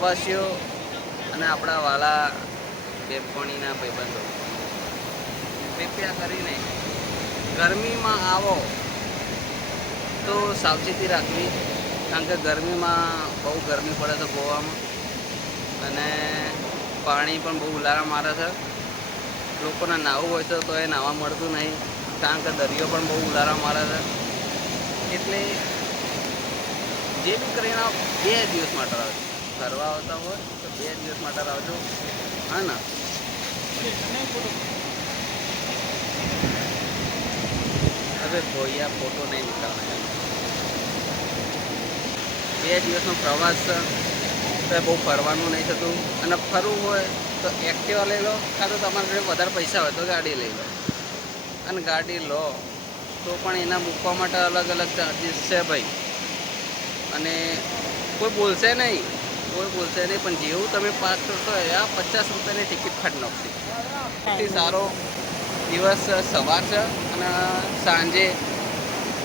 પ્રવાસીઓ અને આપણા વાલા બેનપણીના ભાઈબંધો, કૃપયા કરીને ગરમીમાં આવો તો સાવચેતી રાખવી, કારણ કે ગરમીમાં બહુ ગરમી પડે છે ગોવામાં, અને પાણી પણ બહુ ઉલાળા મારે છે. લોકોને નાહવું હોય છે તો એ નાહવા મળતું નહીં, કારણ કે દરિયો પણ બહુ ઉલાળા મારે છે. એટલે જે બી કરીને 2 દિવસ માટે આવજો. ફરવા આવતા હોય તો 2 દિવસ માટે આવજો. હા ને, હવે ભોયા ફોટો નહીં નીકળવાના. 2 દિવસનો પ્રવાસ છે તો બહુ ફરવાનું નહીં થતું, અને ફરવું હોય તો એક્ટિવા લઈ લો, કાં તો તમારા જોડે વધારે પૈસા હોય તો ગાડી લઈ લો. અને ગાડી લો તો પણ એના મૂકવા માટે અલગ અલગ ચાર્જીસ છે ભાઈ. અને કોઈ બોલશે નહીં, પણ જેવું તમે પાસ કરશો આ 50 રૂપિયાની ટિકિટ ફાડી નાખશે. સૌથી સારો દિવસ સવાર છે, અને સાંજે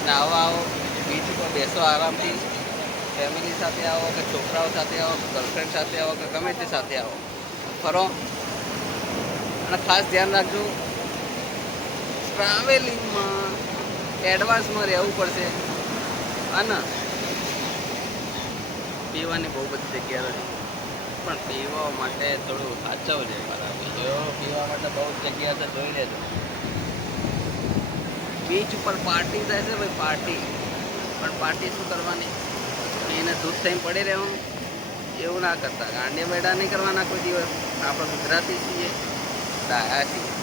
નાહવા આવો, બીચ ઉપર બેસો આરામથી, ફેમિલી સાથે આવો કે છોકરાઓ સાથે આવો કે ગર્લફ્રેન્ડ સાથે આવો કે ગમે તે સાથે આવો, ફરો. અને ખાસ ધ્યાન રાખજો, ટ્રાવેલિંગમાં એડવાન્સમાં રહેવું પડશે. અને પીવાની બહુ બધી જગ્યાઓ છે, પણ પીવા માટે થોડું સાચવજે. પીવા માટે બહુ જગ્યા છે, જોઈ લેજો. બીચ ઉપર પાર્ટી થાય છે ભાઈ, પાર્ટી. પણ પાર્ટી શું કરવાની, એને દૂધ થઈને પડી રહેવાનું, એવું ના કરતા. ગાંડિયા બેડા નહીં કરવાના કોઈ દિવસ. આપણે ગુજરાતી છીએ, ડાયા છીએ.